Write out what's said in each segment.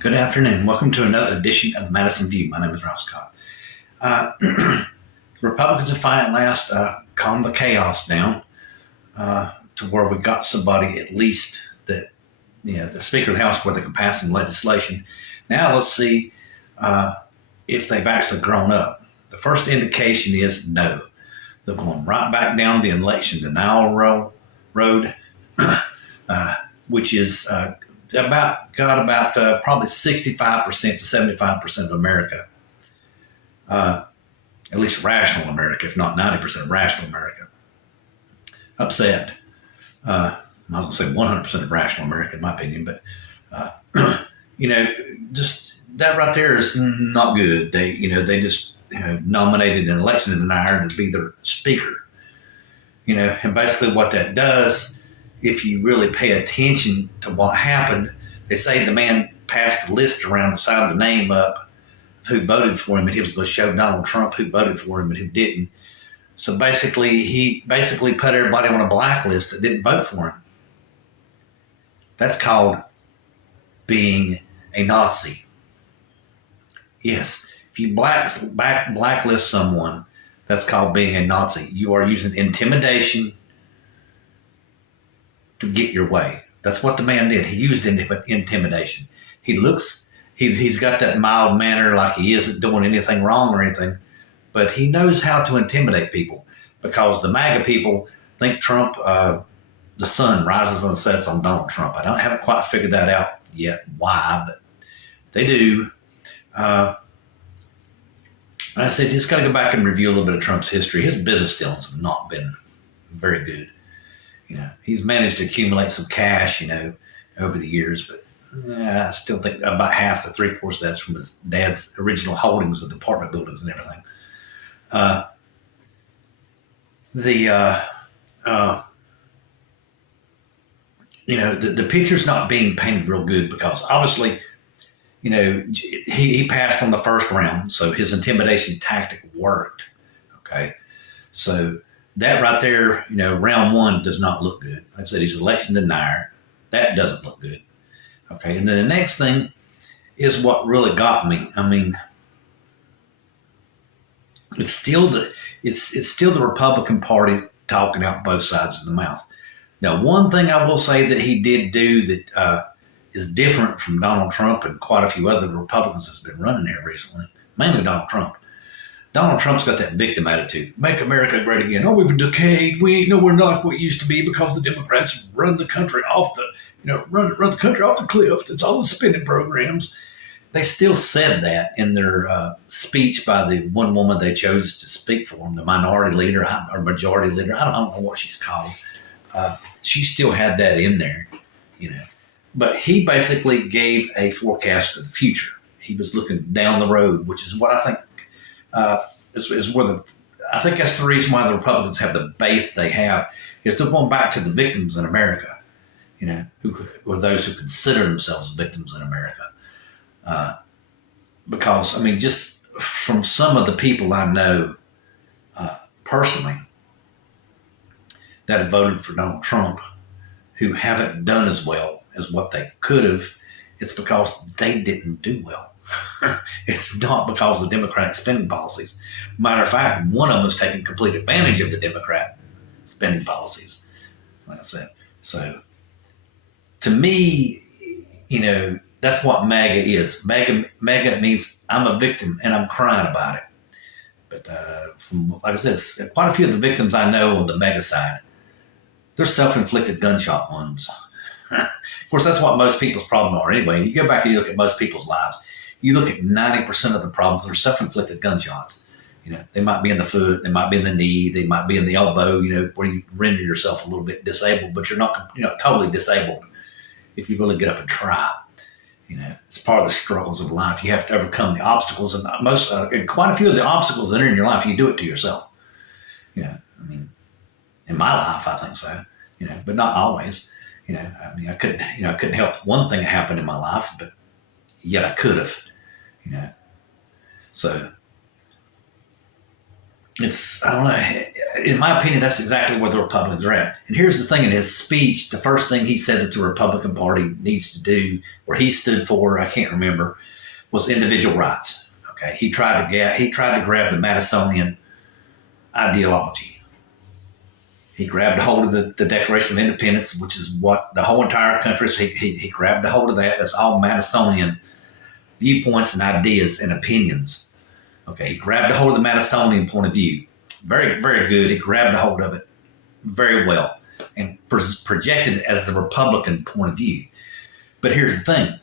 Good afternoon. Welcome to another edition of the Madison View. My name is Ralph Scott. Republicans have finally last calmed the chaos down to where we got somebody at least that, the Speaker of the House where they can pass some legislation. Now let's see if they've actually grown up. The first indication is no. They're going right back down the election denial road, which is about probably 65% to 75% of America, at least rational America, if not 90% of rational America, upset. I'm not going to say 100% of rational America, in my opinion, but just that right there is not good. They just nominated an election denier to be their speaker. And basically what that does, if you really pay attention to what happened, they say the man passed the list around and signed the name up of who voted for him, and he was going to show Donald Trump who voted for him and who didn't. So basically, he put everybody on a blacklist that didn't vote for him. That's called being a Nazi. Yes, if you blacklist someone, that's called being a Nazi. You are using intimidation to get your way. That's what the man did. He used intimidation. He's got that mild manner, like he isn't doing anything wrong or anything, but he knows how to intimidate people because the MAGA people think Trump, the sun rises and sets on Donald Trump. I haven't quite figured that out yet why, but they do. I said, just got to go back and review a little bit of Trump's history. His business dealings have not been very good. He's managed to accumulate some cash, over the years, but I still think about half to three-fourths of that's from his dad's original holdings of apartment buildings and everything. The picture's not being painted real good because obviously, he passed on the first round, so his intimidation tactic worked. Okay, so that right there, round one does not look good. Like I said, he's election denier. That doesn't look good. Okay, and then the next thing is what really got me. I mean, it's still the Republican Party talking out both sides of the mouth. Now, one thing I will say that he did do that is different from Donald Trump and quite a few other Republicans that's been running here recently, mainly Donald Trump. Donald Trump's got that victim attitude. Make America great again. Oh, we've decayed. We're not like we used to be because the Democrats run the country off run the country off the cliff. It's all the spending programs. They still said that in their speech by the one woman they chose to speak for them, the minority leader or majority leader. I don't know what she's called. She still had that in there, But he basically gave a forecast of the future. He was looking down the road, which is what I think is where I think that's the reason why the Republicans have the base they have, is they're going back to the victims in America, who are those who consider themselves victims in America. Because, just from some of the people I know personally that have voted for Donald Trump who haven't done as well as what they could have, it's because they didn't do well. It's not because of Democratic spending policies. Matter of fact, one of them has taken complete advantage of the Democrat spending policies, like I said. So, to me, that's what MAGA is. MAGA means I'm a victim and I'm crying about it. But like I said, quite a few of the victims I know on the MAGA side, they're self-inflicted gunshot wounds. Of course, that's what most people's problems are anyway. You go back and you look at most people's lives. You look at 90% of the problems, they're self-inflicted gunshots. They might be in the foot, they might be in the knee, they might be in the elbow, where you render yourself a little bit disabled, but you're not, totally disabled if you really get up and try. It's part of the struggles of life. You have to overcome the obstacles, and and quite a few of the obstacles that are in your life, you do it to yourself. In my life, I think so. But not always. I couldn't help one thing that happened in my life, but yet I could have. So I don't know. In my opinion, that's exactly where the Republicans are at. And here's the thing: in his speech, the first thing he said that the Republican Party needs to do, or he stood for, I can't remember, was individual rights. Okay, he tried to grab the Madisonian ideology. He grabbed a hold of the Declaration of Independence, which is what the whole entire country is. He grabbed a hold of that. That's all Madisonian viewpoints and ideas and opinions. Okay, he grabbed a hold of the Madisonian point of view. Very, very good. He grabbed a hold of it very well and projected it as the Republican point of view. But here's the thing.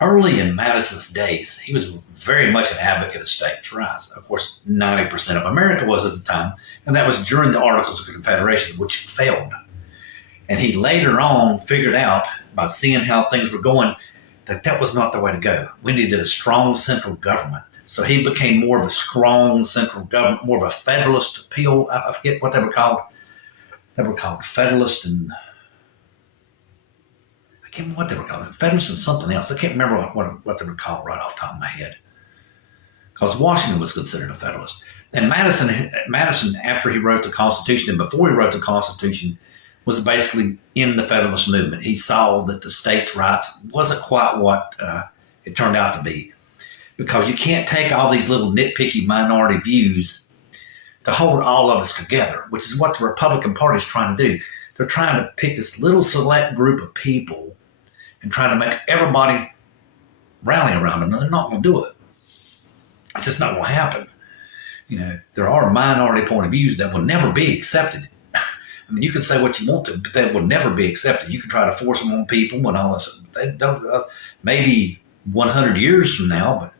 Early in Madison's days, he was very much an advocate of states' rights. Of course, 90% of America was at the time, and that was during the Articles of Confederation, which failed. And he later on figured out, by seeing how things were going, that was not the way to go. We needed a strong central government. So he became more of a strong central government, more of a federalist appeal. I forget what they were called. They were called Federalist and I can't remember what they were called. Federalist and something else. I can't remember what they were called right off the top of my head. Because Washington was considered a Federalist. And Madison, after he wrote the Constitution and before he wrote the Constitution, was basically in the Federalist movement. He saw that the states' rights wasn't quite what it turned out to be. Because you can't take all these little nitpicky minority views to hold all of us together, which is what the Republican Party is trying to do. They're trying to pick this little select group of people and trying to make everybody rally around them, and they're not going to do it. It's just not going to happen. There are minority point of views that will never be accepted. I mean, you can say what you want to, but they will never be accepted. You can try to force them on people and all this. They don't, maybe 100 years from now, but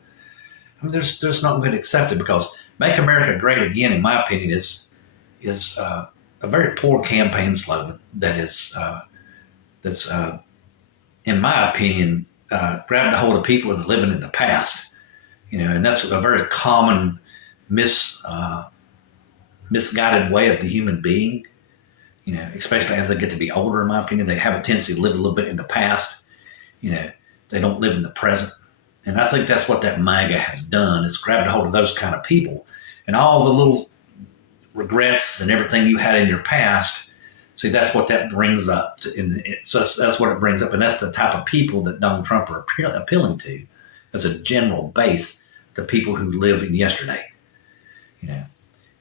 I mean, there's not going to be accepted because "Make America Great Again," in my opinion, is a very poor campaign slogan that's in my opinion grabbed a hold of people that are living in the past. And that's a very common misguided way of the human being. Especially as they get to be older, in my opinion, they have a tendency to live a little bit in the past. They don't live in the present. And I think that's what that MAGA has done. It's grabbed a hold of those kind of people. And all the little regrets and everything you had in your past, see, that's what that brings up. That's what it brings up. And that's the type of people that Donald Trump are appealing to as a general base, the people who live in yesterday.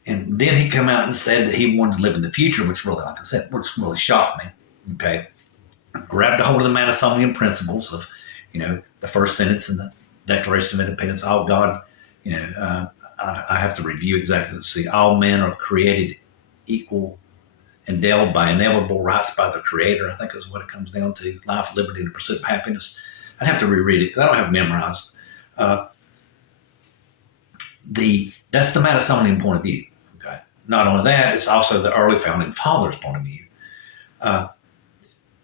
And then he come out and said that he wanted to live in the future, which really, like I said, which really shocked me. Okay. Grabbed a hold of the Madisonian principles of, the first sentence in the Declaration of Independence. Oh, God, I have to review exactly. See, all men are created equal, endowed by inalienable rights by the Creator, I think is what it comes down to. Life, liberty, and the pursuit of happiness. I'd have to reread it because I don't have it memorized. That's the Madisonian point of view. Okay. Not only that, it's also the early founding fathers' point of view.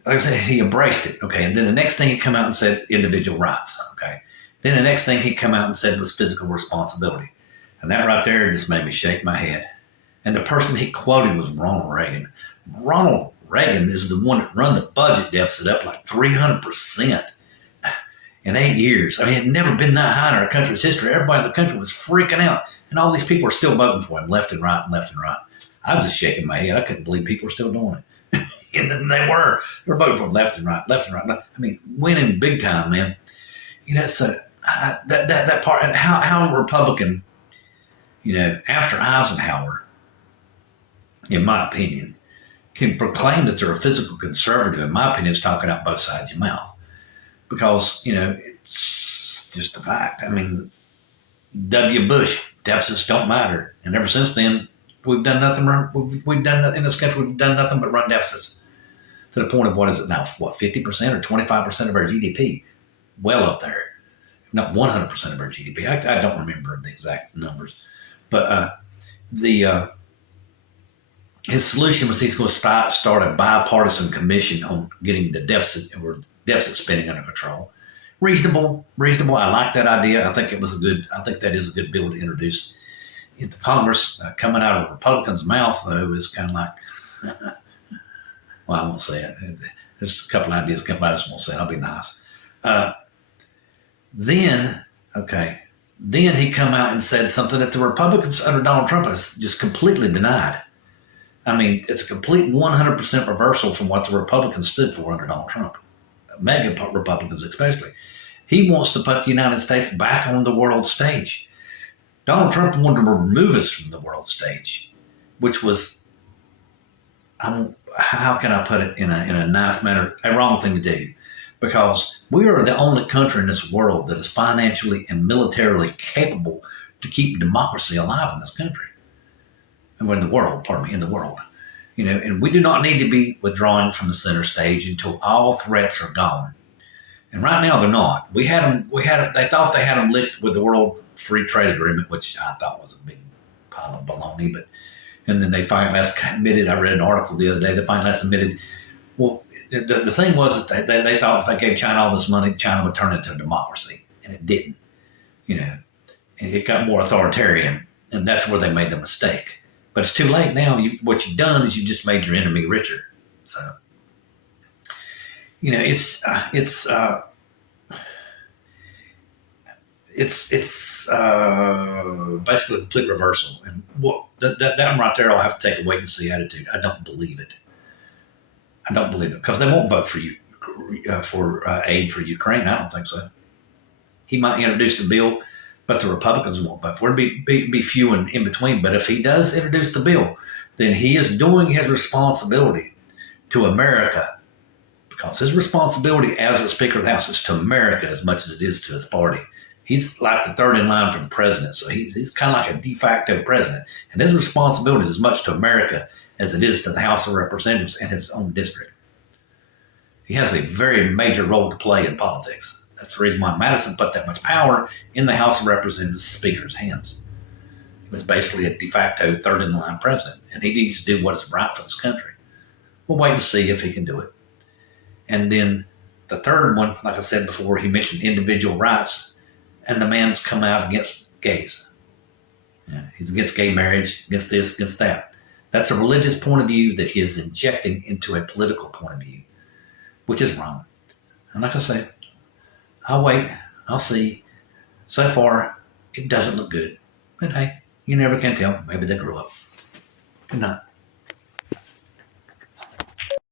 Like I said, he embraced it. Okay. And then the next thing he come out and said individual rights. Okay. Then the next thing he come out and said was physical responsibility. And that right there just made me shake my head. And the person he quoted was Ronald Reagan. Ronald Reagan is the one that run the budget deficit up like 300% in 8 years. I mean, it had never been that high in our country's history. Everybody in the country was freaking out. And all these people are still voting for him left and right and left and right. I was just shaking my head. I couldn't believe people were still doing it. And they were voting for him left and right, left and right. I mean, winning big time, man. So that part, and how a Republican, after Eisenhower, in my opinion, can proclaim that they're a physical conservative, in my opinion, is talking out both sides of your mouth. Because, it's just a fact. I mean, W. Bush, deficits don't matter. And ever since then, we've done nothing wrong. We've done in this country, we've done nothing but run deficits. To the point of what is it now? 50% or 25% of our GDP? Well up there. Not 100% of our GDP. I don't remember the exact numbers. But his solution was he's going to start a bipartisan commission on getting the deficit spending under control. Reasonable. I like that idea. I think that is a good bill to introduce into Congress. Coming out of a Republican's mouth, though, is kind of like, well, I won't say it. There's a couple ideas come by. I just won't say it. I'll be nice. Then, okay, Then he come out and said something that the Republicans under Donald Trump has just completely denied. I mean, it's a complete 100% reversal from what the Republicans stood for under Donald Trump, mega Republicans especially. He wants to put the United States back on the world stage. Donald Trump wanted to remove us from the world stage, which was, how can I put it in a nice manner, a wrong thing to do. Because we are the only country in this world that is financially and militarily capable to keep democracy alive in this country. And we're in the world, in the world. And we do not need to be withdrawing from the center stage until all threats are gone. And right now they're not. They thought they had them licked with the World Free Trade Agreement, which I thought was a big pile of baloney. And then they finally admitted, I read an article the other day, they finally admitted, well, the thing was that they thought if they gave China all this money, China would turn into a democracy. And it didn't. It got more authoritarian. And that's where they made the mistake. But it's too late now. What you've done is you just made your enemy richer. So, it's basically a complete reversal. And that one right there, I'll have to take a wait and see attitude. I don't believe it. Because they won't vote for you for aid for Ukraine. I don't think so. He might introduce the bill, but the Republicans won't vote for it. Be few and in between. But if he does introduce the bill, then he is doing his responsibility to America, because his responsibility as the Speaker of the House is to America as much as it is to his party. He's like the third in line for the president, so he's kind of like a de facto president, and his responsibility is as much to America as it is to the House of Representatives and his own district. He has a very major role to play in politics. That's the reason why Madison put that much power in the House of Representatives Speaker's hands. He was basically a de facto third in line president, and he needs to do what is right for this country. We'll wait and see if he can do it. And then the third one, like I said before, he mentioned individual rights, and the man's come out against gays. He's against gay marriage, against this, against that. That's a religious point of view that he is injecting into a political point of view, which is wrong. And like I said, I'll wait. I'll see. So far, it doesn't look good. But hey, you never can tell. Maybe they grew up. Good night.